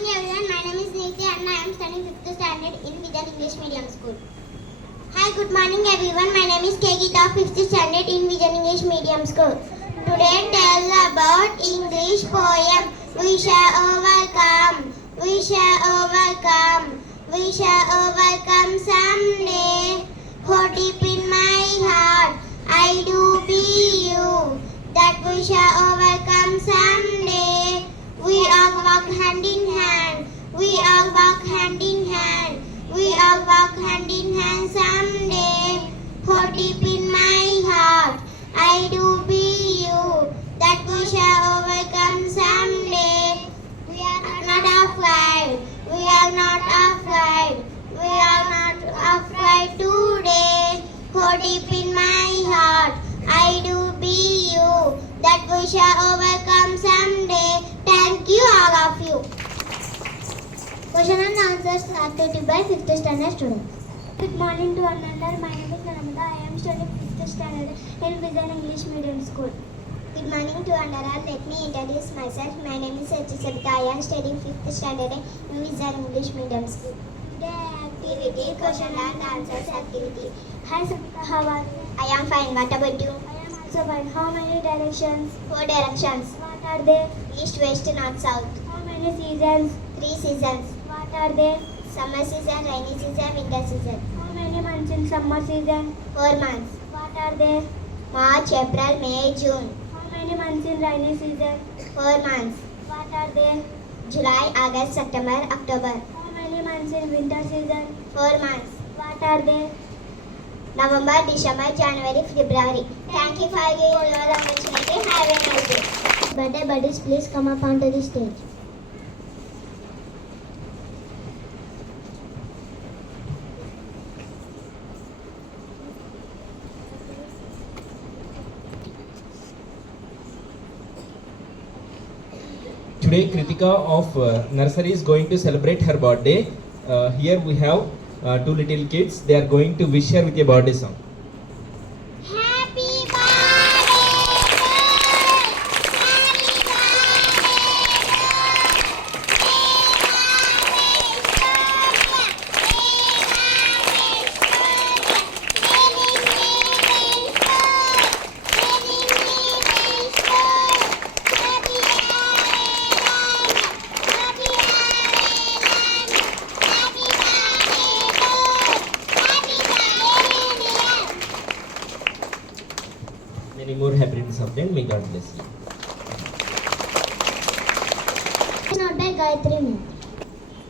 morning everyone. My name is Nitya and I am studying 5th standard in Vijan English Medium School. Hi, good morning everyone. My name is Kegita, 5th standard in Vijan English Medium School. Today tell about English poem. We shall overcome. We shall overcome. We shall overcome someday. Hold deep in my heart, I do be you. That we shall overcome someday. We all walk hand in hand. We all walk hand in hand. We all walk hand in hand someday. Hold deep in my heart, I do be you. That we shall overcome someday. We are not afraid. We are not afraid. We are not afraid today. Hold deep in my heart, I do be you. That we shall overcome someday. Thank you all of you. Question and answers activity by 5th standard students. Good morning to one another. My name is Namada. I am studying 5th standard in Vijan English Medium School. Good morning to another. Let me introduce myself. My name is Sabita. I am studying 5th standard in Vijan English Medium School. Today activity, question and answers activity. Hi Sabita, how are you? I am fine. What about you? I am also fine. How many directions? 4 directions. What are they? East, west, north, south. How many seasons? 3 seasons. What are they? Summer season, rainy season, winter season. How many months in summer season? 4 months. What are they? March, April, May, June. How many months in rainy season? 4 months. What are they? July, August, September, October. How many months in winter season? 4 months. What are they? November, December, January, February. Thank you for giving your opportunity. Have a nice day. Birthday buddies, please come up onto the stage. Today Kritika of nursery is going to celebrate her birthday. Here we have 2 little kids. They are going to wish her with a birthday song. Happy birthday! Many more happiness of them. May God bless you. Not by Gayatri Ma'am.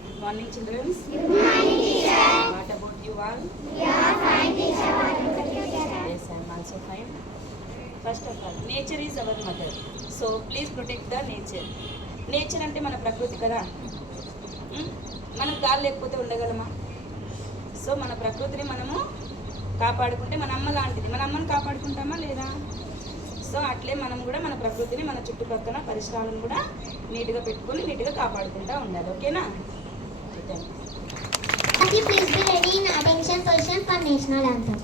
Good morning, children. Good morning, teacher. What about you all? We are fine, teacher. Yes, I am also fine. First of all, nature is our mother. So please protect the nature. Nature అంటే మన ప్రకృతి కదా. మనం గాలి లేకపోతే ఉండగలమా? So మన ప్రకృతిని మనము కాపాడుకుంటే మన అమ్మ లాంటిది. మన అమ్మని కాపాడుకుంటామా లేదా? సో అట్లే మనం కూడా మన ప్రకృతిని మన చుట్టుపక్కల పరిసరాలను కూడా నీట్గా పెట్టుకొని నీట్గా కాపాడుకుంటూ ఉండాలి. ఓకేనా? Please be ready in attention position for national anthem.